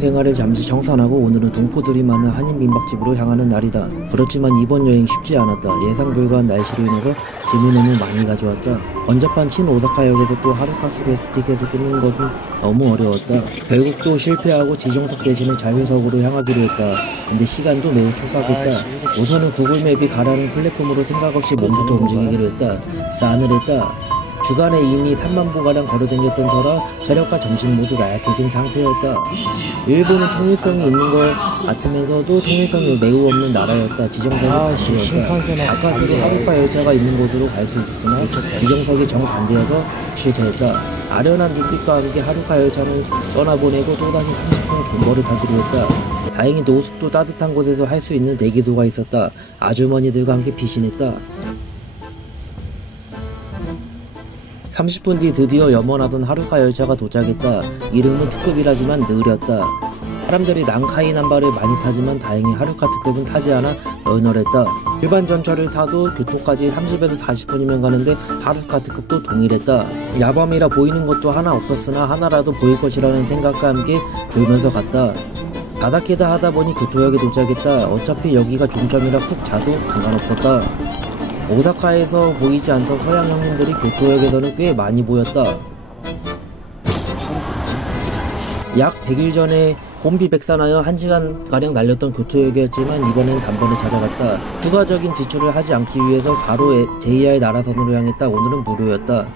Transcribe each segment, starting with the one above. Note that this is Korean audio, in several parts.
생활을 잠시 청산하고 오늘은 동포들이 많은 한인 민박집으로 향하는 날이다. 그렇지만 이번 여행 쉽지 않았다. 예상 불가한 날씨로 인해서 짐을 너무 많이 가져왔다. 번잡한 신오사카역에서 또 하루카스 베스 티켓을 끊는 것은 너무 어려웠다. 결국 또 실패하고 지정석 대신에 자유석으로 향하기로 했다. 근데 시간도 매우 촉박했다. 우선은 구글맵이 가라는 플랫폼으로 생각 없이 몸부터 움직이기로 했다. 싸늘했다. 주간에 이미 3만 보가량 걸어다녔던 터라 체력과 정신 모두 나약해진 상태였다. 일본은 통일성이 있는 것 같으면서도 통일성이 매우 없는 나라였다. 지정석이 반대였다. 아까스로 하루카 열차가 있는 곳으로 갈 수 있었으나 지정석이 정반대여서 실패했다. 아련한 눈빛과 함께 하루카 열차는 떠나보내고 또다시 30분 존버를 타기로 했다. 다행히 노숙도 따뜻한 곳에서 할 수 있는 대기소가 있었다. 아주머니들과 함께 피신했다. 30분 뒤 드디어 염원하던 하루카 열차가 도착했다. 이름은 특급이라지만 느렸다. 사람들이 난카이 남바를 많이 타지만 다행히 하루카 특급은 타지 않아 널널했다. 일반 전철을 타도 교토까지 30에서 40분이면 가는데 하루카 특급도 동일했다. 야밤이라 보이는 것도 하나 없었으나 하나라도 보일 것이라는 생각과 함께 졸면서 갔다. 바닥에다 하다 보니 교토역에 도착했다. 어차피 여기가 종점이라 푹 자도 상관없었다. 오사카에서 보이지 않던 서양 형님들이 교토역에서는 꽤 많이 보였다. 약 100일 전에 혼비백산하여 1시간가량 날렸던 교토역이었지만 이번엔 단번에 찾아갔다. 추가적인 지출을 하지 않기 위해서 바로 JR 나라선으로 향했다. 오늘은 무료였다.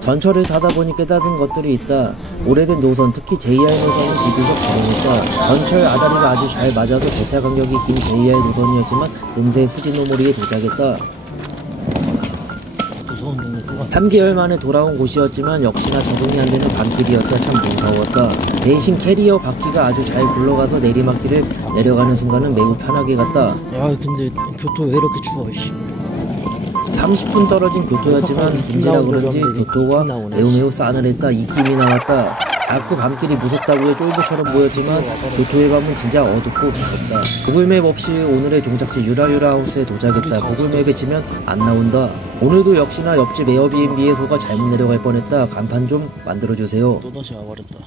전철을 타다 보니 깨닫은 것들이 있다. 오래된 노선, 특히 JR 노선은 비교적 더러웠다. 전철 아다리가 아주 잘 맞아도 배차 간격이 긴 JR 노선이었지만 금세 후지노모리에 도착했다. 3개월 만에 돌아온 곳이었지만 역시나 적응이 안 되는 밤길이었다. 참 무서웠다. 대신 캐리어 바퀴가 아주 잘 굴러가서 내리막길을 내려가는 순간은 매우 편하게 갔다. 야 근데 교토 왜 이렇게 추워 이씨. 30분 떨어진 교토였지만 문제라 그런지 교토가 매우 싸늘했다. 입김이 나왔다. 자꾸 밤길이 무섭다고요 쫄보처럼 보였지만 교토의 밤은 진짜 어둡고 무섭다. 구글맵 없이 오늘의 종착지 유라유라 하우스에 도착했다. 구글맵에 치면 안 나온다. 오늘도 역시나 옆집 에어비앤비에 속아 잘못 내려갈 뻔했다. 간판 좀 만들어주세요. 또다시 와버렸다.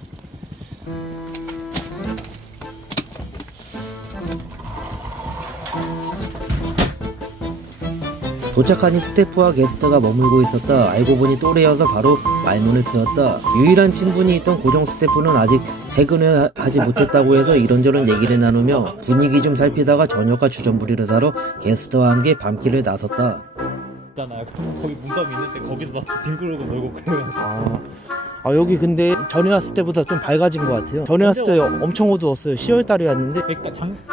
도착하니 스태프와 게스트가 머물고 있었다. 알고 보니 또래여서 바로 말문을 트였다. 유일한 친분이 있던 고정 스태프는 아직 퇴근을 하지 못했다고 해서 이런저런 얘기를 나누며 분위기 좀 살피다가 저녁과 주전부리를 사러 게스트와 함께 밤길을 나섰다. 거기 문답 있는데 거기서 뒹굴고 놀고 그래요. 아 여기 근데 전에 왔을 때보다 좀 밝아진 것 같아요. 전에 왔을 때 엄청 어두웠어요. 10월달에 왔는데. 그러니까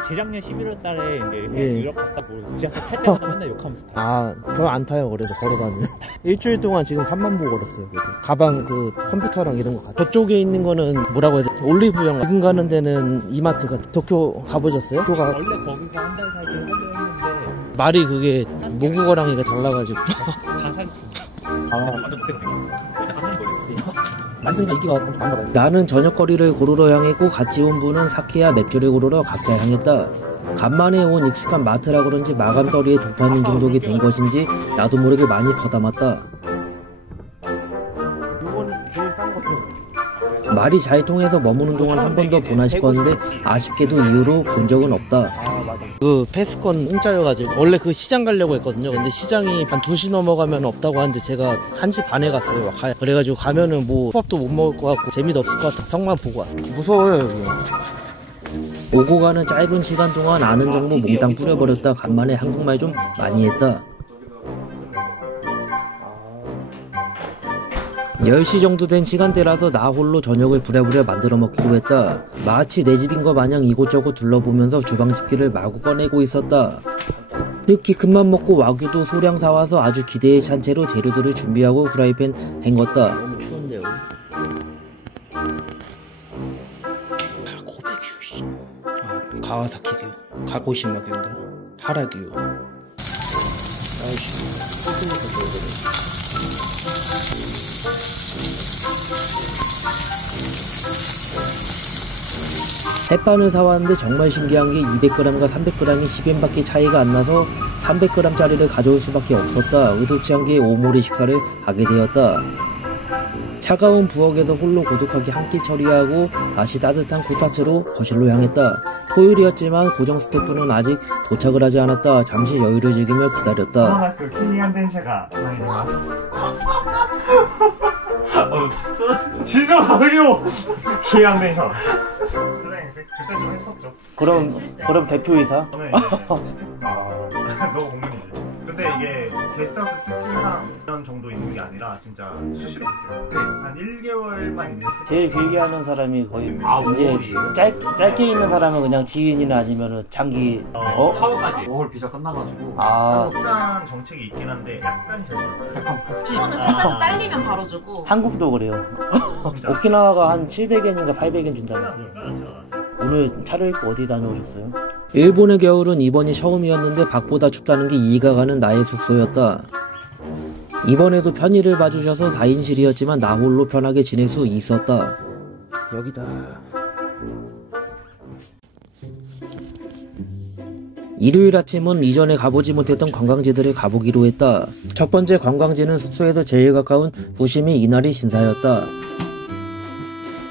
재작년 11월달에 이제 유럽 갔다고 지하철 탈 때마다 맨날 욕하면서 아 저 안 타요. 그래서 걸어다니는. 일주일 동안 지금 3만 보 걸었어요. 그래서 가방 그 컴퓨터랑 이런 거 저쪽에 있는 거는 뭐라고 해야 돼? 올리브영 지금 가는 데는 이마트가. 도쿄 가보셨어요? 원래 거기가 한 달 살기 하려 했는데 말이 그게 모국어랑 이게 달라가지고. 말씀과 인기가 엄청 많나 봐요. 나는 저녁거리를 고르러 향했고 같이 온 분은 사케야 맥주를 고르러 각자 향했다. 간만에 온 익숙한 마트라 그런지 마감거리에 도파민 중독이 된 것인지 나도 모르게 많이 퍼담았다. 말이 잘 통해서 머무는 동안 한 번 더 보나 싶었는데 아쉽게도 이후로 본 적은 없다. 그 패스권 공짜여가지고 원래 그 시장 가려고 했거든요. 근데 시장이 한 2시 넘어가면 없다고 하는데 제가 1시 반에 갔어요. 그래가지고 가면은 뭐 수업도 못 먹을 것 같고 재미도 없을 것 같아. 성만 보고 왔어요. 무서워요 여기. 오고 가는 짧은 시간 동안 아는 정보 몽땅 뿌려버렸다. 간만에 한국말 좀 많이 했다. 10시 정도 된 시간대라서 나 홀로 저녁을 부랴부랴 만들어 먹기로 했다. 마치 내 집인 것 마냥 이곳저곳 둘러보면서 주방집기를 마구 꺼내고 있었다. 특히 큰맘 먹고 와규도 소량 사와서 아주 기대에 찬 채로 재료들을 준비하고 후라이팬 헹궜다. 너무 추운데요. 고백유. 가와사키규. 가고시마규인가? 하라규. 아이씨. 햇반을 사왔는데 정말 신기한 게 200g과 300g이 10엔밖에 차이가 안 나서 300g짜리를 가져올 수밖에 없었다. 의도치 않게 오모리 식사를 하게 되었다. 차가운 부엌에서 홀로 고독하게 한 끼 처리하고 다시 따뜻한 코타츠로 거실로 향했다. 토요일이었지만 고정 스태프는 아직 도착을 하지 않았다. 잠시 여유를 즐기며 기다렸다. 진짜 다르게요. 기회한 덴션. 그때 좀 했었죠. 그럼 대표이사? 저는 이제 너무 공문이지. 근데 이게 게스트하우스 특징상 2년 정도 있는 게 아니라 진짜 수시로 있어요. 한 1개월만 있는 스태프. 제일 길게 하는 사람이 거의 이제 짧게 있는 사람은 그냥 지인이나 아니면은 장기 하루까지 5월 비자 끝나가지고 협찬 정책이 있긴 한데 약간 제가 약간 복지 오늘 회사에서 잘리면 바로 주고. 한국도 그래요. 오키나와가 한 700엔인가 800엔 준다면서요. 오늘 차를 입고 어디 다녀오셨어요? 일본의 겨울은 이번이 처음이었는데 밖보다 춥다는 게 이해가 가는 나의 숙소였다. 이번에도 편의를 봐주셔서 4인실이었지만 나 홀로 편하게 지낼 수 있었다. 여기다. 일요일 아침은 이전에 가보지 못했던 관광지들을 가보기로 했다. 첫 번째 관광지는 숙소에서 제일 가까운 부시미 이나리 신사였다.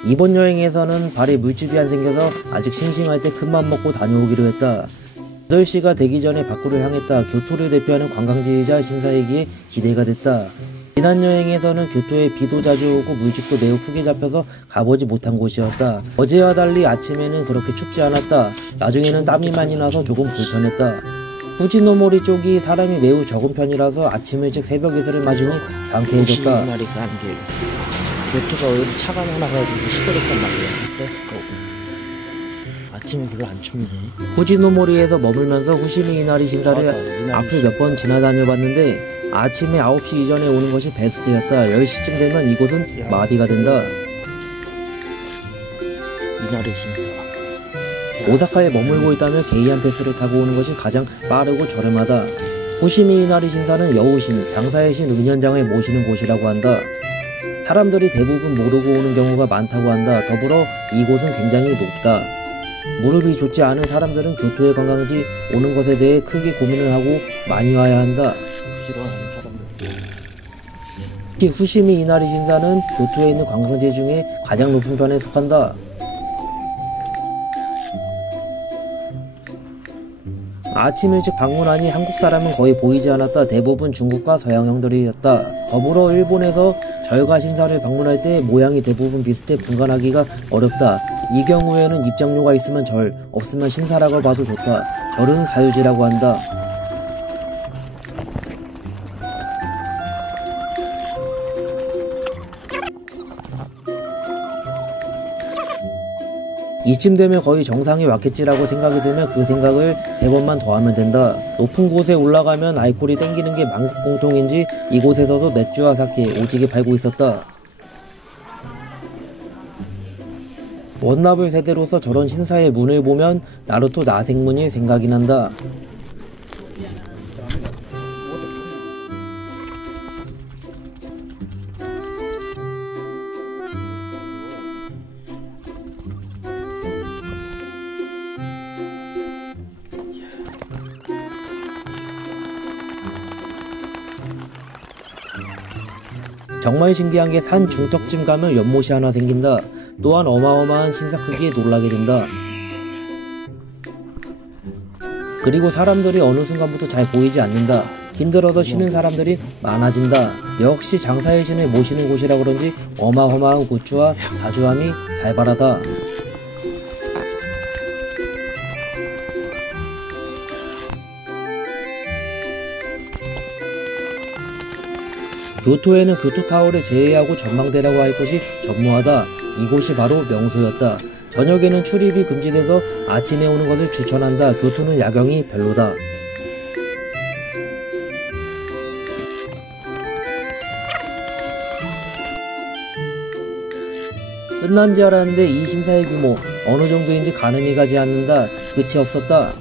이번 여행에서는 발에 물집이 안 생겨서 아직 싱싱할 때 큰맘 먹고 다녀오기로 했다. 8시가 되기 전에 밖으로 향했다. 교토를 대표하는 관광지이자 신사이기에 기대가 됐다. 지난 여행에서는 교토에 비도 자주 오고 물집도 매우 크게 잡혀서 가보지 못한 곳이었다. 어제와 달리 아침에는 그렇게 춥지 않았다. 나중에는 땀이 많이 나서 조금 불편했다. 후지노모리 쪽이 사람이 매우 적은 편이라서 아침 일찍 새벽 이슬을 마시니 상쾌해졌다. 날이 그 안개. 교토가 오히려 차가 많아가지고 시끄럽단 말이야. 렛츠고. 아침에 별로 안 춥네. 후지노모리에서 머물면서 후시미 이나리 신사를 앞을 몇 번 지나다녀 봤는데 아침에 9시 이전에 오는 것이 베스트였다. 10시쯤 되면 이곳은 마비가 된다. 이나리 신사. 오사카에 머물고 있다면 게이한 패스를 타고 오는 것이 가장 빠르고 저렴하다. 후시미 이나리 신사는 여우신, 장사의 신 은현장을 모시는 곳이라고 한다. 사람들이 대부분 모르고 오는 경우가 많다고 한다. 더불어 이곳은 굉장히 높다. 무릎이 좋지 않은 사람들은 교토의 관광지 오는 것에 대해 크게 고민을 하고 많이 와야 한다. 싫어하는 사람들. 특히 후시미 이나리 신사는 교토에 있는 관광지 중에 가장 높은 편에 속한다. 아침 일찍 방문하니 한국 사람은 거의 보이지 않았다. 대부분 중국과 서양형들이었다. 더불어 일본에서 절과 신사를 방문할 때 모양이 대부분 비슷해 분간하기가 어렵다. 이 경우에는 입장료가 있으면 절, 없으면 신사라고 봐도 좋다. 절은 사유지라고 한다. 이쯤 되면 거의 정상에 왔겠지라고 생각이 들면 그 생각을 3번만 더 하면 된다. 높은 곳에 올라가면 알코올이 땡기는 게 만국 공통인지 이곳에서도 맥주와 사케 오지게 팔고 있었다. 원나블 세대로서 저런 신사의 문을 보면 나루토 나생문이 생각이 난다. 정말 신기한 게 산 중턱쯤 가면 연못이 하나 생긴다. 또한 어마어마한 신사 크기에 놀라게 된다. 그리고 사람들이 어느 순간부터 잘 보이지 않는다. 힘들어서 쉬는 사람들이 많아진다. 역시 장사의 신을 모시는 곳이라 그런지 어마어마한 굿즈와 사주함이 살벌하다. 교토에는 교토타워를 제외하고 전망대라고 할 곳이 전무하다. 이곳이 바로 명소였다. 저녁에는 출입이 금지돼서 아침에 오는 것을 추천한다. 교토는 야경이 별로다. 끝난 지 알았는데 이 신사의 규모 어느 정도인지 가늠이 가지 않는다. 끝이 없었다.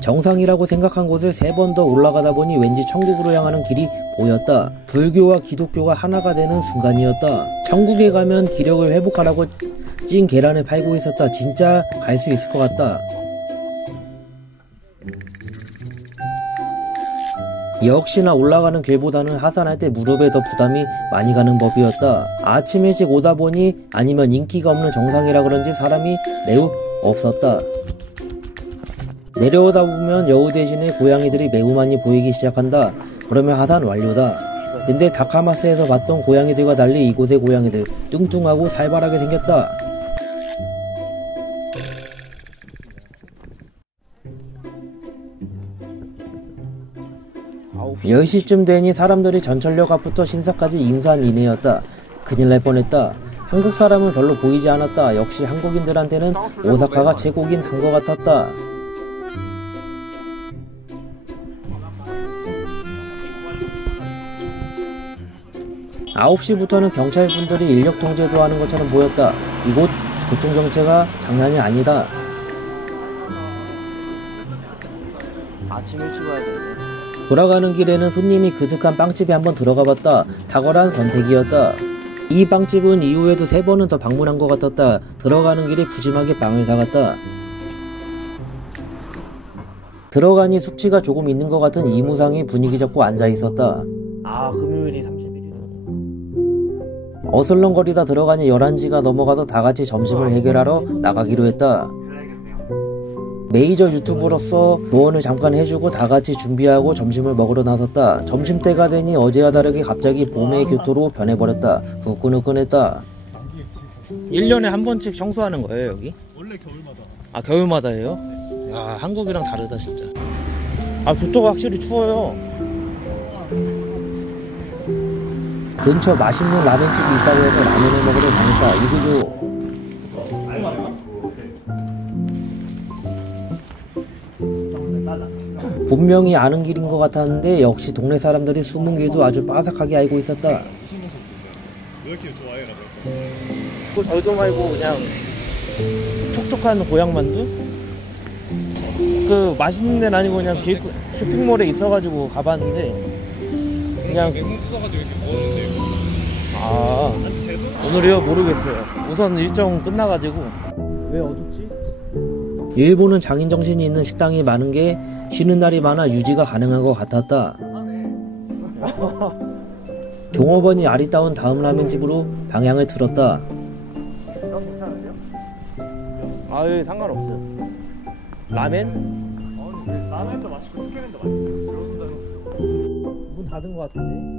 정상이라고 생각한 곳을 3번 더 올라가다 보니 왠지 천국으로 향하는 길이 보였다. 불교와 기독교가 하나가 되는 순간이었다. 천국에 가면 기력을 회복하라고 찐 계란을 팔고 있었다. 진짜 갈 수 있을 것 같다. 역시나 올라가는 길보다는 하산할 때 무릎에 더 부담이 많이 가는 법이었다. 아침 일찍 오다 보니 아니면 인기가 없는 정상이라 그런지 사람이 매우 없었다. 내려오다 보면 여우 대신에 고양이들이 매우 많이 보이기 시작한다. 그러면 하산 완료다. 근데 다카마스에서 봤던 고양이들과 달리 이곳의 고양이들 뚱뚱하고 살벌하게 생겼다. 10시쯤 되니 사람들이 전철역 앞부터 신사까지 인산인해였다. 큰일 날 뻔했다. 한국 사람은 별로 보이지 않았다. 역시 한국인들한테는 오사카가 최고긴 한 것 같았다. (9시부터는) 경찰분들이 인력 통제도 하는 것처럼 보였다. 이곳 교통정체가 장난이 아니다. 아침 일찍 와야 돼. 돌아가는 길에는 손님이 그득한 빵집에 한번 들어가봤다. 탁월한 선택이었다. 이 빵집은 이후에도 3번은 더 방문한 것 같았다. 들어가는 길에 푸짐하게 빵을 사갔다. 들어가니 숙취가 조금 있는 것 같은 이무상이 분위기 잡고 앉아있었다. 아, 금요일이 30일이네. 어슬렁거리다 들어가니 11시가 넘어가서 다같이 점심을 해결하러 나가기로 했다. 메이저 유튜버로서 조언을 잠깐 해주고 다같이 준비하고 점심을 먹으러 나섰다. 점심때가 되니 어제와 다르게 갑자기 봄의 교토로 변해버렸다. 후끈후끈했다. 1년에 한 번씩 청소하는 거예요, 여기? 원래 겨울마다. 아, 겨울마다 해요? 야, 한국이랑 다르다 진짜. 아, 교토가 확실히 추워요. 근처 맛있는 라멘집이 있다고 해서 라면을 먹으러 다녔다. 이거죠. 분명히 아는 길인 것 같았는데 역시 동네 사람들이 숨은 길도 아주 빠삭하게 알고 있었다. 왜 이렇게 좋아해, 라면? 저도 말고 그냥 촉촉한 고향만두? 그 맛있는 데는 아니고 그냥 길 쇼핑몰에 있어가지고 가봤는데 그냥 뜯어가지고 이렇게 먹었는데. 아, 오늘이요? 모르겠어요. 우선 일정 끝나가지고. 왜 어둡지? 일본은 장인정신이 있는 식당이 많은 게 쉬는 날이 많아 유지가 가능한 것 같았다. 종업원이 아리따운 다음 라면집으로 방향을 틀었다. 아유, 상관없어요. 라멘? 라면도 맛있고 스케맨도 맛있어요. 문 닫은 것 같은데.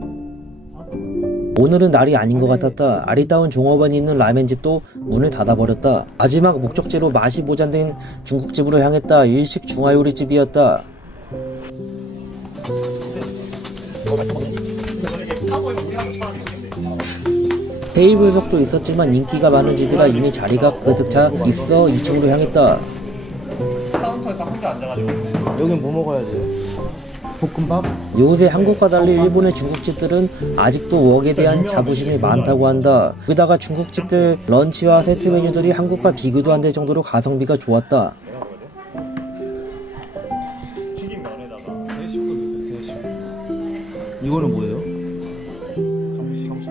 오늘은 날이 아닌 것 같았다. 아리따운 종업원이 있는 라멘집도 문을 닫아버렸다. 마지막 목적지로 맛이 보장된 중국집으로 향했다. 일식 중화요리집이었다. 테이블석도 있었지만 인기가 많은 집이라 이미 자리가 가득 차 있어 2층으로 향했다. 카운터에 딱 혼자 앉아가지고. 여긴 뭐 먹어야 돼요? 볶음밥? 요새 한국과 달리 일본의 중국집들은 아직도 웍에 대한 자부심이 많다고 한다. 게다가 중국집들 런치와 세트 메뉴들이 한국과 비교도 안 될 정도로 가성비가 좋았다. 튀김 면에다가 이거는 뭐예요?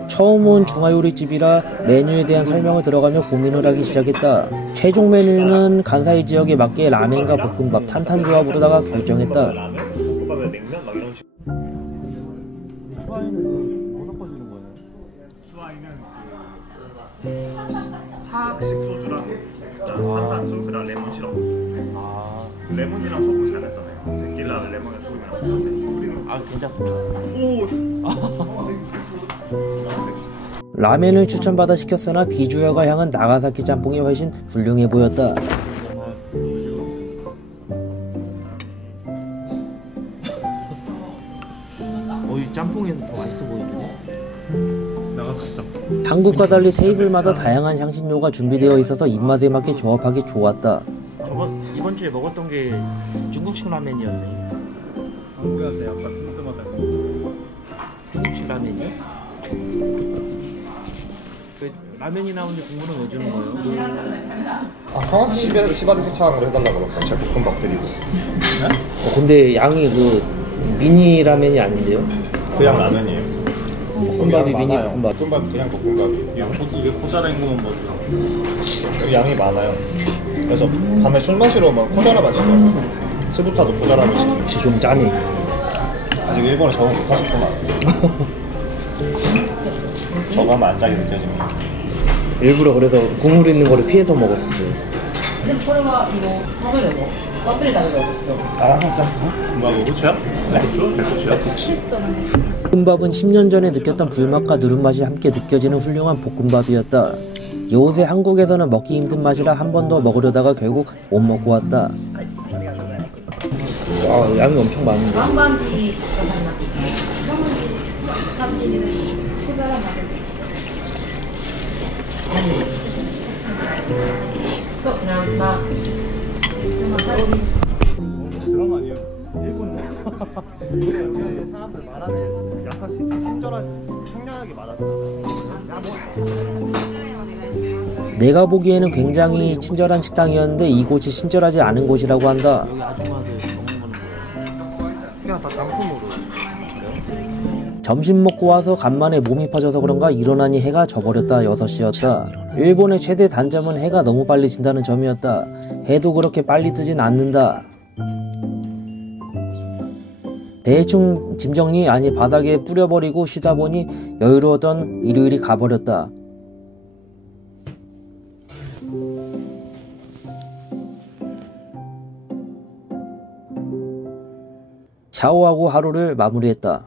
처음 온 중화요리집이라 메뉴에 대한 설명을 들어가며 고민을 하기 시작했다. 최종 메뉴는 간사이 지역에 맞게 라멘과 볶음밥, 탄탄 조합으로다가 결정했다. 라면, 볶음밥에 냉면 막 이런 식으로. 추아이는 뭐 섞어주는 거예요? 수아이는 화학식 소주랑 탄산수, 그다음 레몬 시럽. 아, 레몬이랑 소금 잘 냈잖아요. 데킬라 레몬에 소금이랑 우리는 아, 괜찮습니다. 오. 라멘을 추천받아 시켰으나 비주얼과 향은 나가사키 짬뽕이 훨씬 훌륭해 보였다. 이 짬뽕이 더 맛있어 보이네. 나가사키 짬뽕. 한국과 달리 테이블마다 다양한 향신료가 준비되어 있어서 입맛에 맞게 조합하기 좋았다. 이번 주에 먹었던 게 중국식 라면이었네. 한국한테 약간 슴슴하다. 중국식 라면이요? 라면이 나오는데 국물은 왜 주는 거예요? 아, 화학집에서 시바드케 차원으로 해달라고 그러니까 제가 볶음밥 드리고. 근데 양이 그 미니 라면이 아닌데요? 그냥 라면이에요. 볶음밥이 미니 많아요. 볶음밥. 볶음밥 그냥 볶음밥이. 이게 코자라인 거만 먹어요. 양이 많아요. 그래서 밤에 술 마시러 막 코자라만 시켜요. 스부타도 코자라만 시켜요. 역시 좀 짜네. 아직 아직 일본어 적응 못하셨구나. 저거 하면 안 짜게 느껴집니다. 일부러 그래서 국물 있는 거를 피해서 먹었어요. 알아서 짜. 뭐야, 이거 고추야? 네, 고추야? 볶음밥은 10년 전에 느꼈던 불맛과 누른맛이 함께 느껴지는 훌륭한 볶음밥이었다. 요새 한국에서는 먹기 힘든 맛이라 한 번 더 먹으려다가 결국 못 먹고 왔다. 아, 양이 엄청 많은데. 드라마 아니에요? 일본 사람들 말하는 약간 친절한 청량하게 말하잖아. 내가 보기에는 굉장히 친절한 식당이었는데 이곳이 친절하지 않은 곳이라고 한다. 여기 아줌마들 먹는 거는 뭐야? 그냥 다 단품으로. 점심 먹고 와서 간만에 몸이 퍼져서 그런가 일어나니 해가 져버렸다. 6시였다. 일본의 최대 단점은 해가 너무 빨리 진다는 점이었다. 해도 그렇게 빨리 뜨진 않는다. 대충 짐 정리 아니 바닥에 뿌려버리고 쉬다 보니 여유로웠던 일요일이 가버렸다. 샤워하고 하루를 마무리했다.